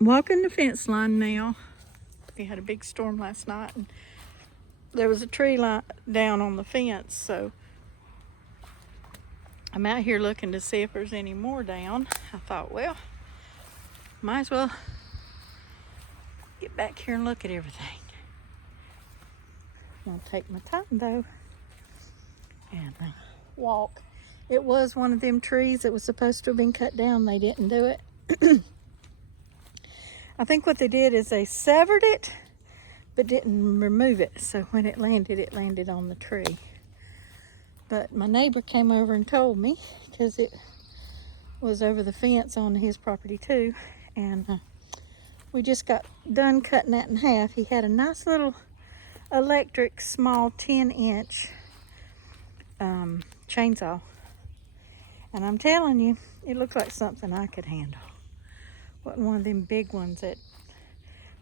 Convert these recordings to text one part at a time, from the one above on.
walking the fence line now. We had a big storm last night, and there was a tree line down on the fence, so I'm out here looking to see if there's any more down. I thought, well, might as well get back here and look at everything. I'll take my time though and walk. It was one of them trees that was supposed to have been cut down. They didn't do it. I think what they did is they severed it but didn't remove it, so when it landed on the tree. But my neighbor came over and told me, because it was over the fence on his property too, and we just got done cutting that in half. He had a nice little electric small 10-inch chainsaw, and I'm telling you, it looked like something I could handle. Wasn't one of them big ones that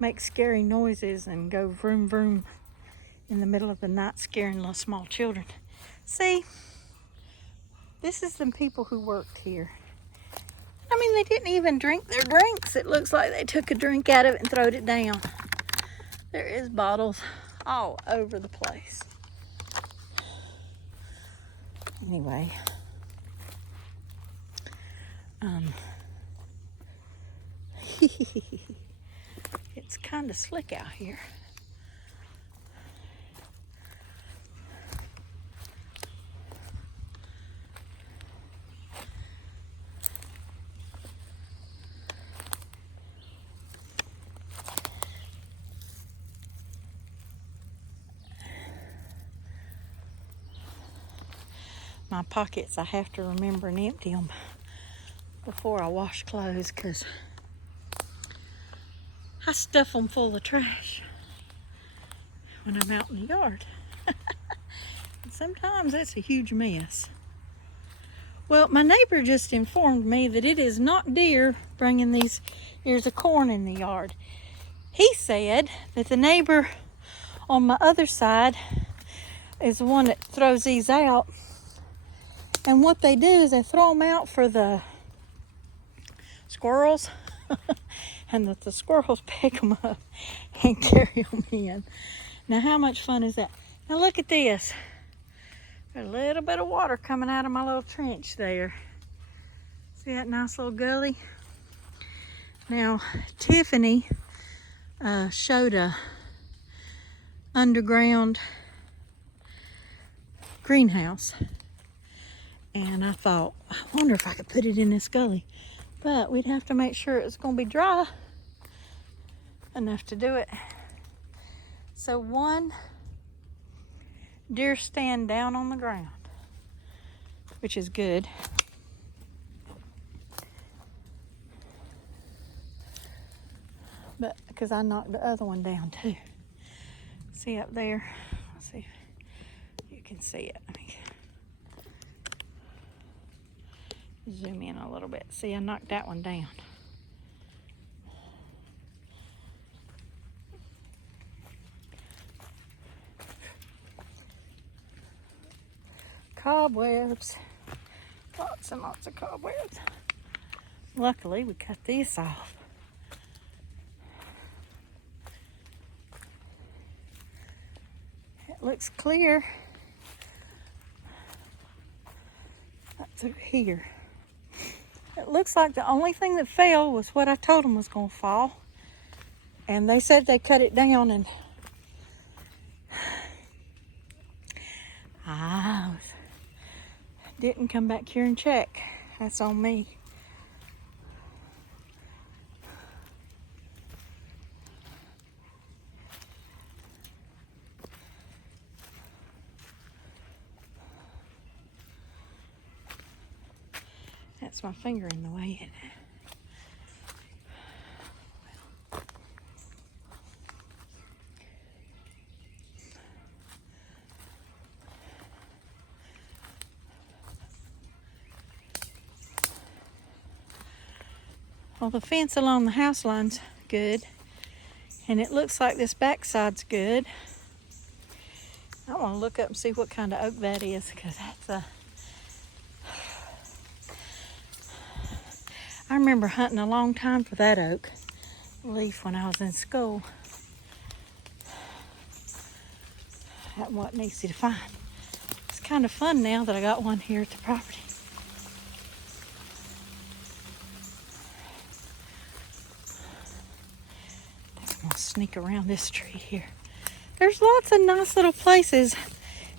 make scary noises and go vroom vroom in the middle of the night scaring little small children. See, this is the people who worked here. I mean, they didn't even drink their drinks. It looks like they took a drink out of it and throwed it down. There is bottles all over the place. Anyway, it's kind of slick out here. My pockets, I have to remember and empty them before I wash clothes, because I stuff them full of trash when I'm out in the yard. And sometimes it's a huge mess. Well, my neighbor just informed me that it is not deer bringing these ears of corn in the yard. He said that the neighbor on my other side is the one that throws these out. And what they do is they throw them out for the squirrels. And that the squirrels pick them up and carry them in. Now, how much fun is that? Now, look at this. There's a little bit of water coming out of my little trench there. See that nice little gully? Now, Tiffany showed a underground greenhouse. And I thought, I wonder if I could put it in this gully. But we'd have to make sure it's going to be dry enough to do it. So one deer stand down on the ground, which is good. But because I knocked the other one down too. See up there? Let's see if you can see it. Zoom in a little bit. See, I knocked that one down. Cobwebs. Lots and lots of cobwebs. Luckily, we cut this off. It looks clear. That's over here. It looks like the only thing that fell was what I told them was going to fall. And they said they cut it down, and I didn't come back here and check. That's on me. That's my finger in the way, isn't it? Well, the fence along the house line's good, and it looks like this backside's good. I want to look up and see what kind of oak that is, because that's a... I remember hunting a long time for that oak. leaf when I was in school. That wasn't easy to find. It's kind of fun now that I got one here at the property. I'm gonna sneak around this tree here. There's lots of nice little places.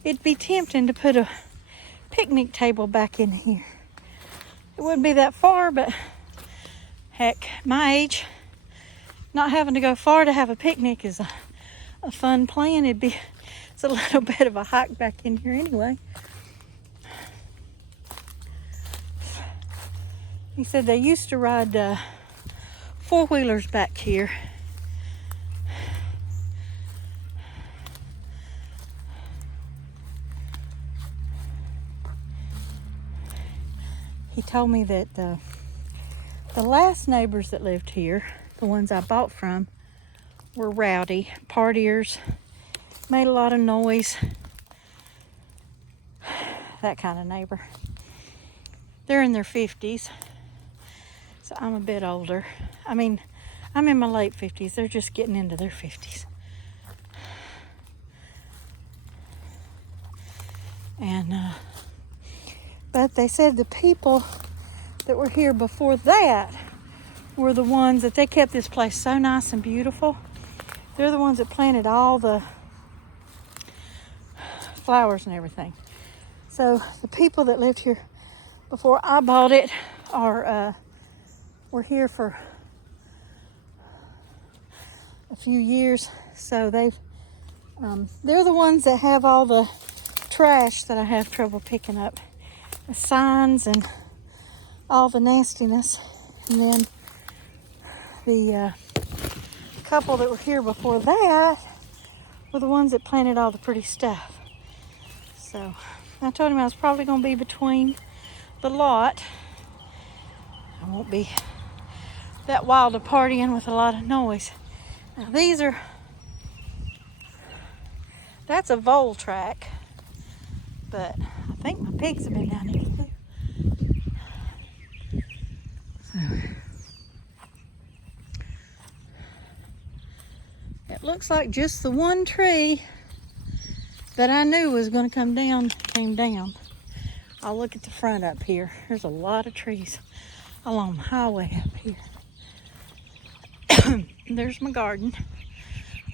It'd be tempting to put a picnic table back in here. It wouldn't be that far, but heck, my age, not having to go far to have a picnic is a fun plan. It's a little bit of a hike back in here anyway. He said they used to ride four-wheelers back here. He told me that the last neighbors that lived here, the ones I bought from, were rowdy, partiers, made a lot of noise, that kind of neighbor. They're in their 50s, so I'm a bit older. I mean, I'm in my late 50s. They're just getting into their 50s. And but they said the people that were here before that were the ones that they kept this place so nice and beautiful. They're the ones that planted all the flowers and everything. So the people that lived here before I bought it were here for a few years. So they're the ones that have all the trash that I have trouble picking up. The signs and all the nastiness. And then the couple that were here before that were the ones that planted all the pretty stuff. So I told him I was probably going to be between the lot. I won't be that wild of partying with a lot of noise. Now that's a vole track, but I think my pigs have been down here too. So it looks like just the one tree that I knew was going to come down came down. I'll look at the front up here. There's a lot of trees along the highway up here. There's my garden.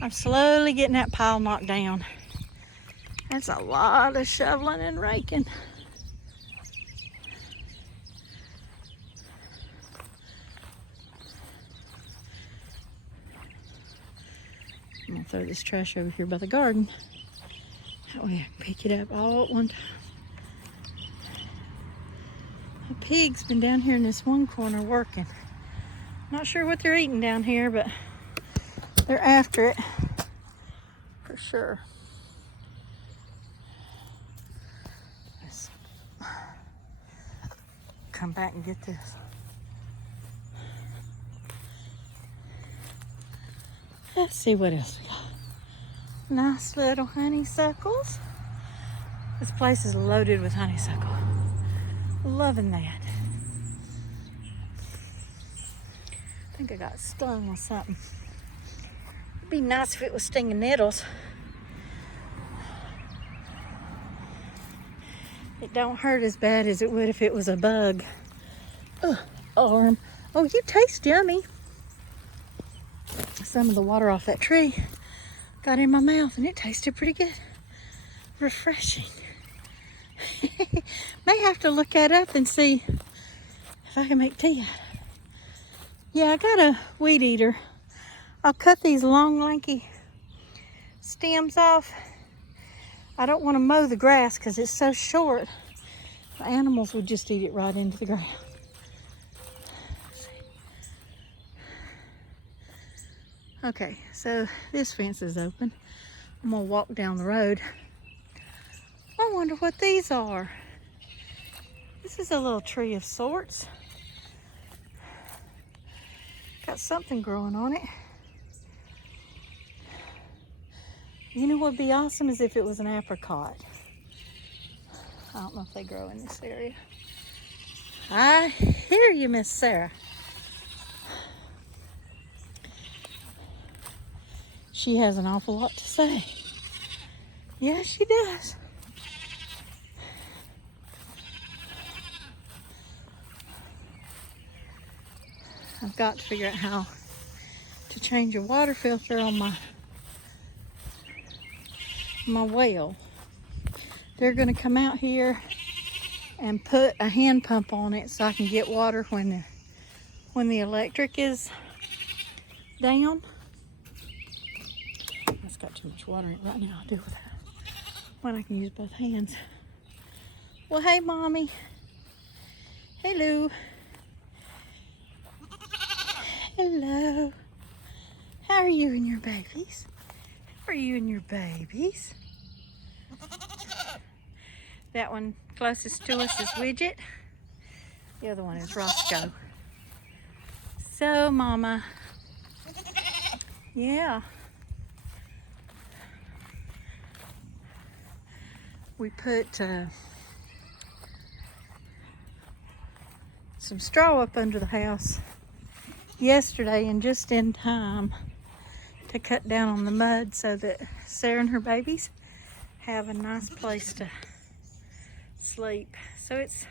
I'm slowly getting that pile knocked down. That's a lot of shoveling and raking. I'm gonna throw this trash over here by the garden. That way I can pick it up all at one time. The pig's been down here in this one corner working. Not sure what they're eating down here, but they're after it for sure. Let's come back and get this. Let's see what else we got. Nice little honeysuckles. This place is loaded with honeysuckle. Loving that. I think I got stung with something. It'd be nice if it was stinging nettles. It don't hurt as bad as it would if it was a bug. Ugh, arm. Oh, you taste yummy. Some of the water off that tree got in my mouth and it tasted pretty good. Refreshing. May have to look that up and see if I can make tea out of it. Yeah, I got a weed eater. I'll cut these long, lanky stems off. I don't want to mow the grass because it's so short. The animals would just eat it right into the ground. Okay, so this fence is open. I'm gonna walk down the road. I wonder what these are. This is a little tree of sorts. Got something growing on it. You know what would be awesome is if it was an apricot. I don't know if they grow in this area. I hear you, Miss Sarah. she has an awful lot to say. Yeah, she does. I've got to figure out how to change a water filter on my well. They're going to come out here and put a hand pump on it so I can get water when the electric is down. It's got too much water in it right now. I'll deal with that when I can use both hands. Well, hey, Mommy. Hello. Hello. How are you and your babies? How are you and your babies? That one closest to us is Widget. The other one is Roscoe. So, Mama. Yeah. We put some straw up under the house yesterday, and just in time to cut down on the mud so that Sarah and her babies have a nice place to sleep. So it's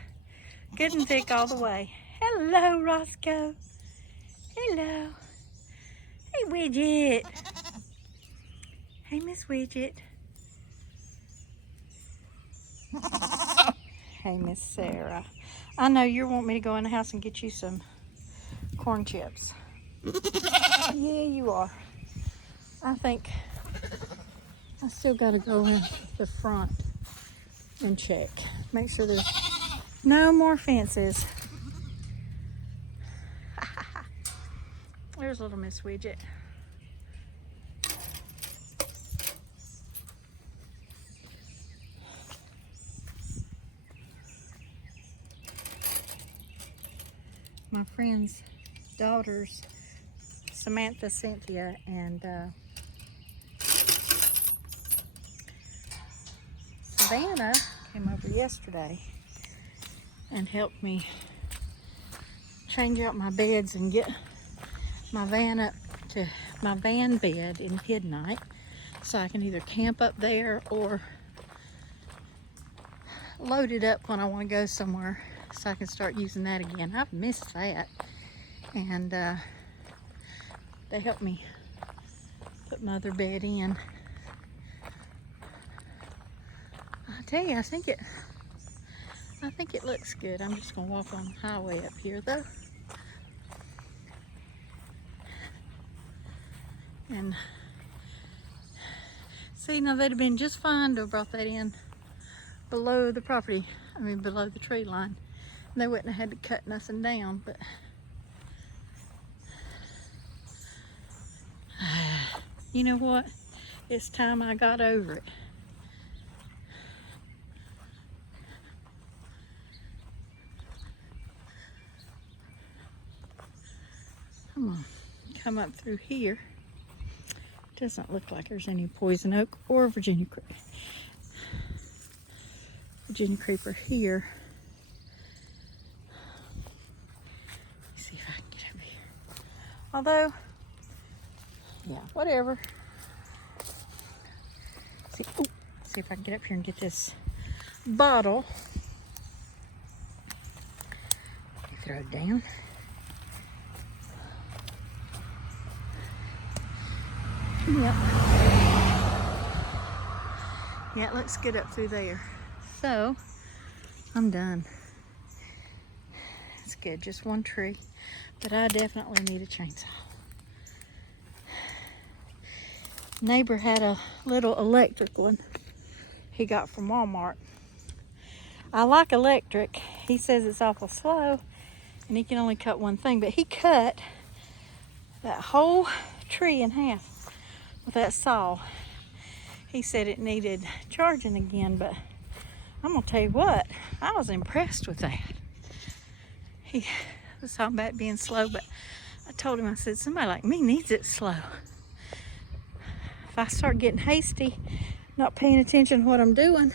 good and thick all the way. Hello, Roscoe. Hello. Hey, Widget. Hey, Miss Widget. Hey, Miss Sarah. I know you want me to go in the house and get you some corn chips. Yeah, you are. I think I still got to go in the front and check. Make sure there's no more fences. There's little Miss Widget. My friend's daughters, Samantha, Cynthia, and Savannah came over yesterday and helped me change out my beds and get my van up to my van bed in Midnight so I can either camp up there or load it up when I want to go somewhere so I can start using that again. I've missed that, and they helped me put my other bed in. I tell you, I think it looks good. I'm just gonna walk on the highway up here though. And see, now they'd have been just fine to have brought that in below the property, below the tree line. And they wouldn't have had to cut nothing down, but you know what? It's time I got over it. I'm gonna come up through here. Doesn't look like there's any poison oak or Virginia creeper here. Let's see if I can get over here. Although, yeah, whatever. See if I can get up here and get this bottle. Throw it down. Yep. Yeah, it looks good up through there. So, I'm done. It's good, just one tree. But I definitely need a chainsaw. Neighbor had a little electric one he got from Walmart. I like electric. He says it's awful slow and he can only cut one thing, but he cut that whole tree in half with that saw. He said it needed charging again, but I'm gonna tell you what, I was impressed with that. He was talking about being slow, but I told him, I said, somebody like me needs it slow. If I start getting hasty, not paying attention to what I'm doing,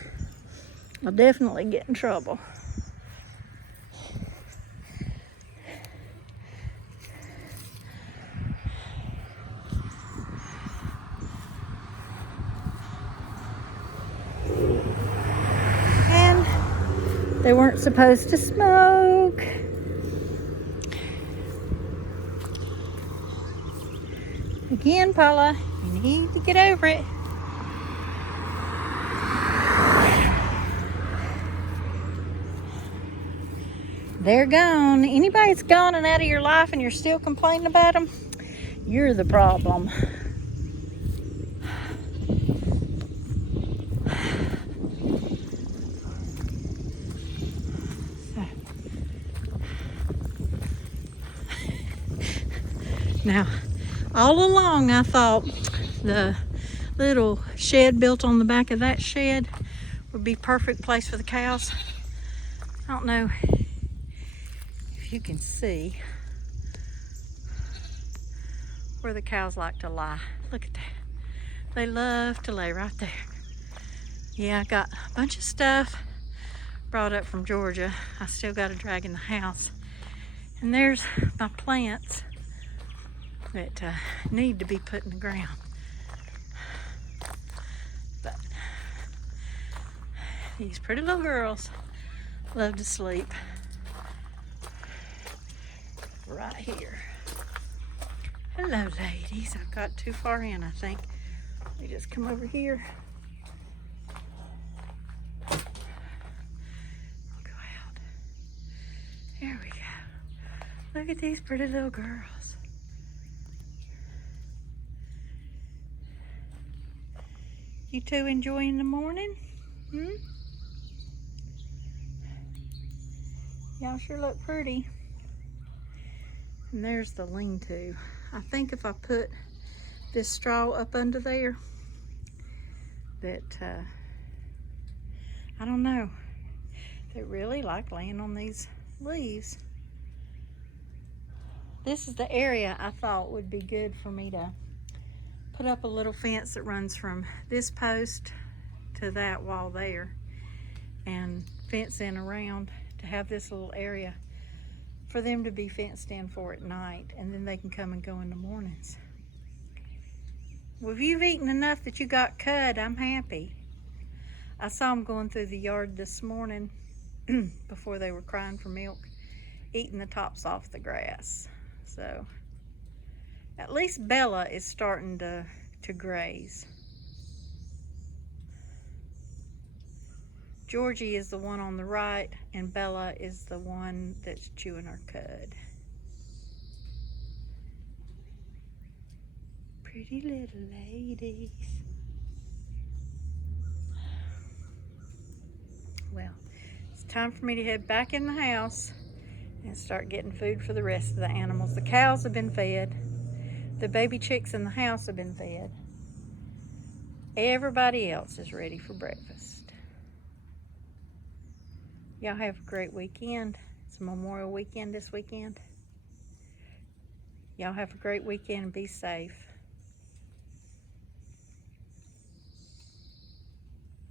I'll definitely get in trouble. They weren't supposed to smoke. Again, Paula, you need to get over it. They're gone. Anybody's gone and out of your life and you're still complaining about them, you're the problem. Now, all along I thought the little shed built on the back of that shed would be perfect place for the cows. I don't know if you can see where the cows like to lie. Look at that. They love to lay right there. Yeah, I got a bunch of stuff brought up from Georgia. I still got to drag in the house. And there's my plants that need to be put in the ground. But these pretty little girls love to sleep right here. Hello, ladies. I've got too far in, I think. Let me just come over here. Go out. There we go. Look at these pretty little girls. You two enjoying the morning? Y'all sure look pretty. And there's the lean-to. I think if I put this straw up under there, that, I don't know, they really like laying on these leaves. This is the area I thought would be good for me to put up a little fence that runs from this post to that wall there, and fence in around to have this little area for them to be fenced in for at night, and then they can come and go in the mornings. Well, if you've eaten enough that you got cud, I'm happy. I saw them going through the yard this morning before they were crying for milk, eating the tops off the grass. So at least Bella is starting to graze. Georgie is the one on the right, and Bella is the one that's chewing her cud. Pretty little ladies. Well, it's time for me to head back in the house and start getting food for the rest of the animals. The cows have been fed. The baby chicks in the house have been fed. Everybody else is ready for breakfast. Y'all have a great weekend. It's Memorial Weekend this weekend. Y'all have a great weekend and be safe.